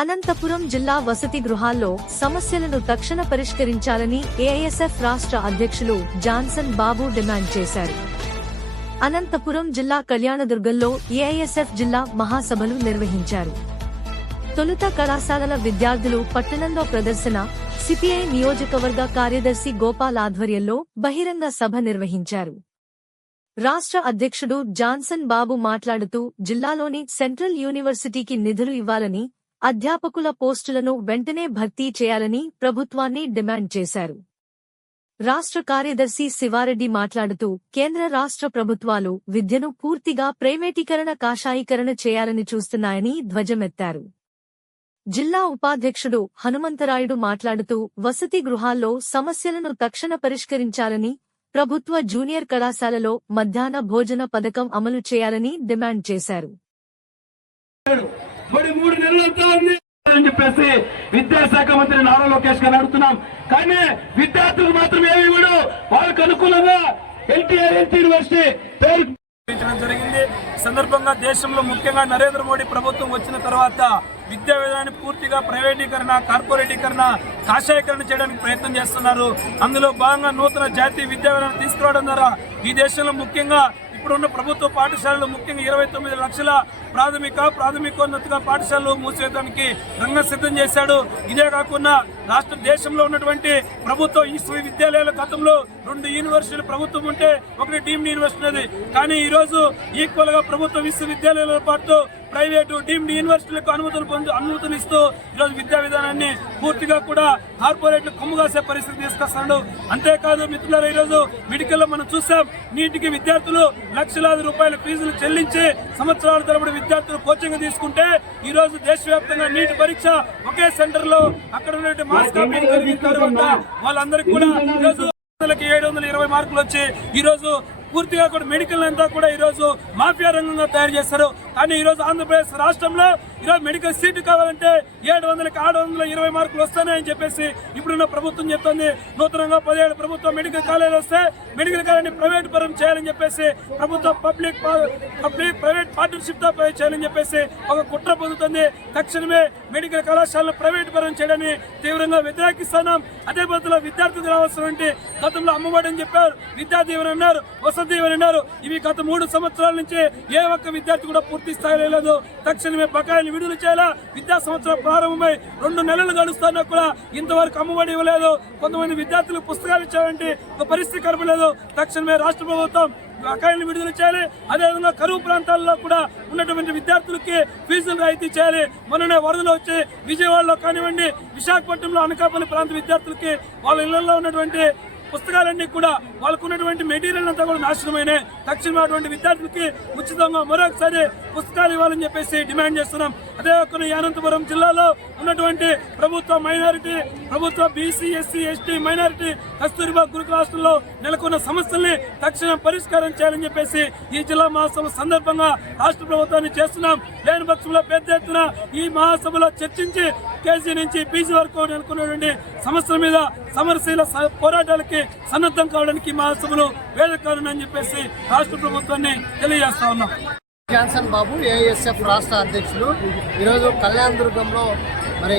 అనంతపురం జిల్లా వసతి గృహాల్లో సమస్యలను తక్షణ పరిష్కరించాలని ఏఐఎస్ఎఫ్ రాష్ట్ర అధ్యక్షులు జాన్సన్ బాబు డిమాండ్ చేశారు. అనంతపురం జిల్లా కళ్యాణదుర్గంలో ఏఐఎస్ఎఫ్ జిల్లా మహాసభలు నిర్వహించారు. తొలుత కళాశాలల విద్యార్థులు పట్టణంలో ప్రదర్శన, సిపిఐ నియోజకవర్గ కార్యదర్శి గోపాల్ ఆధ్వర్యంలో బహిరంగ సభ నిర్వహించారు. రాష్ట్ర అధ్యక్షుడు జాన్సన్ బాబు మాట్లాడుతూ జిల్లాలోని సెంట్రల్ యూనివర్సిటీకి నిధులు ఇవ్వాలని, అధ్యాపకుల పోస్టులను వెంటనే భర్తీ చేయాలని ప్రభుత్వాన్ని డిమాండ్ చేశారు. రాష్ట్ర కార్యదర్శి శివారెడ్డి మాట్లాడుతూ కేంద్ర రాష్ట్ర ప్రభుత్వాలు విద్యను పూర్తిగా ప్రైవేటీకరణ, కాషాయీకరణ చేయాలని చూస్తున్నాయని ధ్వజమెత్తారు. జిల్లా ఉపాధ్యక్షుడు హనుమంతరాయుడు మాట్లాడుతూ వసతి గృహాల్లో సమస్యలను తక్షణ పరిష్కరించాలని, ప్రభుత్వ జూనియర్ కళాశాలలో మధ్యాహ్న భోజన పథకం అమలు చేయాలని డిమాండ్ చేశారు. విద్యాశాఖ మంత్రి నారా లోకేష్ గారు అడుగుతున్నాం. కానీ విద్యార్థులకు మాత్రం ఏమి ఇవ్వడు. వాళ్ళకు అనుకూలంగా ఎన్టీఆర్ యూనివర్సిటీ పేరు జరిగింది. సందర్భంగా దేశంలో ముఖ్యంగా నరేంద్ర మోడీ ప్రభుత్వం వచ్చిన తర్వాత విద్యా విధానాన్ని పూర్తిగా ప్రైవేటీకరణ, కార్పొరేటీకరణ, కాషాయీకరణ చేయడానికి ప్రయత్నం చేస్తున్నారు. అందులో భాగంగా నూతన జాతీయ విద్యా విధానం తీసుకురావడం ద్వారా ఈ దేశంలో ముఖ్యంగా ఇప్పుడున్న ప్రభుత్వ పాఠశాలలు ముఖ్యంగా 29 లక్షల ప్రాథమికోన్నత పాఠశాలలు మూసివేయడానికి రంగం సిద్ధం చేశాడు. ఇదే కాకుండా రాష్ట్ర దేశంలో ఉన్నటువంటి ప్రభుత్వ విశ్వవిద్యాలయాల గతంలో 2 యూనివర్సిటీలు ప్రభుత్వం ఉంటే ఒకటి డీమ్డ్ యూనివర్సిటీ ఉంది. కానీ ఈ రోజు ఈక్వల్ గా ప్రభుత్వ విశ్వవిద్యాలయాలతో పాటు ప్రైవేటు డీమ్డ్ యూనివర్సిటీలకు అనుమతులు ఇస్తూ ఈరోజు విద్యా విధానాన్ని పూర్తిగా కూడా కార్పొరేట్లు కొమ్ముగాసే పరిస్థితి తీసుకొస్తాడు. అంతేకాదు మిత్రులారా, ఈరోజు మెడికల్లో మనం చూసాం, నీటికి విద్యార్థులు లక్షలాది రూపాయల ఫీజులు చెల్లించి సంవత్సరాల తరబడి విద్యార్థులు కోచింగ్ తీసుకుంటే ఈ రోజు దేశవ్యాప్తంగా నీటి పరీక్ష ఒకే సెంటర్ లో అక్కడ ఉన్నటువంటి మాస్ కాపీ కలిగిన తర్వాత వాళ్ళందరికీ కూడా ఈరోజు 720 మార్కులు వచ్చి ఈ రోజు పూర్తిగా కూడా మెడికల్ అంతా కూడా ఈ రోజు మాఫియా రంగంగా తయారు చేస్తారు. కానీ ఈ రోజు ఆంధ్రప్రదేశ్ రాష్ట్రంలో ఈరోజు మెడికల్ సీటు కావాలంటే 700కి 620 మార్కులు వస్తాయని చెప్పేసి ఇప్పుడున్న ప్రభుత్వం చెప్తుంది. నూతనంగా 17 ప్రభుత్వ మెడికల్ కాలేజీలు వస్తే మెడికల్ కాలేజీని ప్రైవేట్ పరం చేయాలని చెప్పేసి ప్రభుత్వం పబ్లిక్ ప్రైవేట్ పార్ట్నర్షిప్ తో చేయాలని చెప్పేసి ఒక కుట్ర పొందుతుంది. తక్షణమే మెడికల్ కళాశాలను ప్రైవేట్ పరం చేయడాన్ని తీవ్రంగా వ్యతిరేకిస్తున్నాం. అదే పద్ధతిలో విద్యార్థులకు రావాల్సినటువంటి గతంలో అమ్మఒడి అని చెప్పారు, విద్యా దీవెన అన్నారు, వసతి దీవెన అన్నారు. ఇవి గత 3 సంవత్సరాల నుంచి ఏ ఒక్క విద్యార్థి కూడా పూర్తి స్థాయిలో లేదు. తక్షణమే బకాయిలు విడుదల చేయాలా. విద్యా సంవత్సరం ప్రారంభమై 2 నెలలు గడుస్తున్నా కూడా ఇంతవరకు అమ్మఒడి ఇవ్వలేదు. కొంతమంది విద్యార్థులకు పుస్తకాలు ఇచ్చారంటే ఒక పరిస్థితి కనపడలేదు. తక్షణమే రాష్ట్ర ప్రభుత్వం బకాయిలను విడుదల చేయాలి. అదేవిధంగా కరువు ప్రాంతాల్లో కూడా ఉన్నటువంటి విద్యార్థులకి ఫీజులు రాయితీ చేయాలి. మొన్ననే వరదలు వచ్చి విజయవాడలో కానివ్వండి, విశాఖపట్నంలో అనకాపల్లి ప్రాంత విద్యార్థులకి వాళ్ళ ఇళ్లలో ఉన్నటువంటి పుస్తకాలన్నీ కూడా వాళ్ళకు ఉన్నటువంటి మెటీరియల్ అంతా కూడా నాశనమైనాయి. తక్షణమే అటువంటి విద్యార్థులకి ఉచితంగా మరొకసారి పుస్తకాలు ఇవ్వాలని చెప్పేసి డిమాండ్ చేస్తున్నాం. అదే కాకుండా అనంతపురం జిల్లాలో ఉన్నటువంటి ప్రభుత్వ మైనారిటీ, ప్రభుత్వ BC, SC, ST minority Kasturba గురుకుల హాస్టల్లో నెలకొన్న సమస్యల్ని తక్షణం పరిష్కారం చేయాలని చెప్పేసి ఈ జిల్లా మహాసభ సందర్భంగా రాష్ట్ర ప్రభుత్వాన్ని చేస్తున్నాం. లేని పక్షంలో పెద్ద ఎత్తున ఈ మహాసభలో చర్చించి కేజీ నుంచి పీజీ వరకు నెలకొన్నటువంటి సమస్యల మీద సమరశీల పోరాటాలకి సన్నద్ధం కావడానికి మహాసభలు వేదిక కావాలని చెప్పేసి రాష్ట్ర ప్రభుత్వాన్ని తెలియజేస్తా ఉన్నాం. జాన్సన్ బాబు ఏఐఎస్ఎఫ్ రాష్ట్ర అధ్యక్షులు ఈరోజు కళ్యాణదుర్గంలో మరి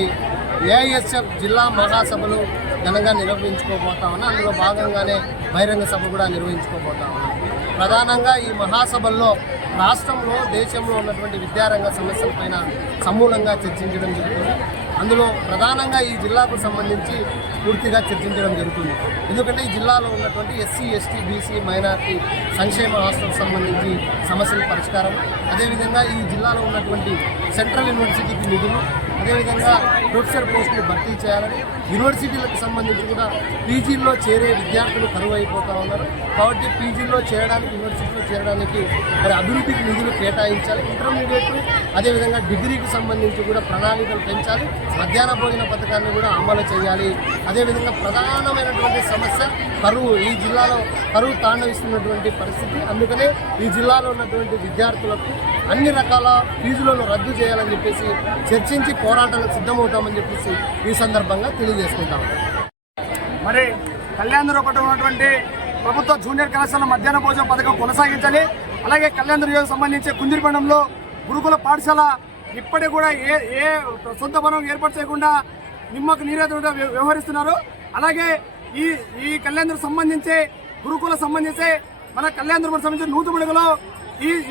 ఏఐఎస్ఎఫ్ జిల్లా మహాసభలు ఘనంగా నిర్వహించుకోబోతా ఉన్నాం. అందులో భాగంగానే బహిరంగ సభ కూడా నిర్వహించుకోబోతా ఉన్నాం. ప్రధానంగా ఈ మహాసభల్లో రాష్ట్రంలో, దేశంలో ఉన్నటువంటి విద్యారంగ సమస్యలపైన సమూలంగా చర్చించడం జరుగుతుంది. అందులో ప్రధానంగా ఈ జిల్లాకు సంబంధించి పూర్తిగా చర్చించడం జరుగుతుంది. ఎందుకంటే ఈ జిల్లాలో ఉన్నటువంటి ఎస్సీ, ఎస్టీ, బీసీ మైనారిటీ సంక్షేమ హాస్టల్కి సంబంధించి సమస్యల పరిష్కారం, అదేవిధంగా ఈ జిల్లాలో ఉన్నటువంటి సెంట్రల్ యూనివర్సిటీకి నిధులు, అదేవిధంగా ప్రొఫెసర్ పోస్టులు భర్తీ చేయాలని, యూనివర్సిటీలకు సంబంధించి కూడా పీజీల్లో చేరే విద్యార్థులు కరువు అయిపోతూ ఉన్నారు. కాబట్టి పీజీల్లో చేరడానికి, యూనివర్సిటీలో చేరడానికి మరి అభివృద్ధికి నిధులు కేటాయించాలి. ఇంటర్మీడియట్ అదేవిధంగా డిగ్రీకి సంబంధించి కూడా ప్రణాళికలు పెంచాలి. మధ్యాహ్న భోజన పథకాన్ని కూడా అమలు చేయాలి. అదేవిధంగా ప్రధానమైనటువంటి సమస్య కరువు. ఈ జిల్లాలో కరువు తాండవిస్తున్నటువంటి పరిస్థితి. అందుకనే ఈ జిల్లాలో ఉన్నటువంటి విద్యార్థులకు అన్ని రకాల ఫీజులను రద్దు చేయాలని చెప్పేసి చర్చించి పోరాటాలకు సిద్ధమవుతామని చెప్పేసి ఈ సందర్భంగా తెలియజేసుకుంటాం. మరి కళ్యాణదుర్గంలో ఉన్నటువంటి ప్రభుత్వ జూనియర్ కళాశాల మధ్యాహ్న భోజన పథకం కొనసాగించాలి. అలాగే కళ్యాణదుర్గం సంబంధించి కుందిరిపండంలో గురుకుల పాఠశాల ఇప్పటికి కూడా ఏ సొంత భవనం ఏర్పాటు చేయకుండా నిమ్మకు నీరెత్తుగా వ్యవహరిస్తున్నారు. అలాగే ఈ కళ్యాణదుర్గం సంబంధించి గురుకుల సంబంధించి మన కళ్యాణదుర్గం సంబంధించిన నూతుముడుగులో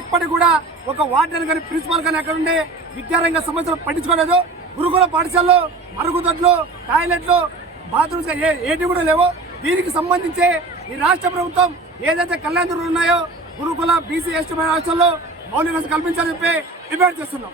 ఇప్పటికి కూడా ఒక వార్డెన్ కానీ ప్రిన్సిపాల్ కానీ అక్కడ ఉండే విద్యారంగ సమస్యలు పట్టించుకోలేదు. గురుకుల పాఠశాలలో మరుగుదొడ్లు, టాయిలెట్లు, బాత్రూమ్స్ ఏటి కూడా లేవు. దీనికి సంబంధించి ఈ రాష్ట్ర ప్రభుత్వం ఏదైతే కళ్యాణదుర్గం ఉన్నాయో గురుకుల బీసీ ఎస్టీ హాస్టల్లో మౌలిక కల్పించాలని చెప్పి డిమాండ్ చేస్తున్నాం.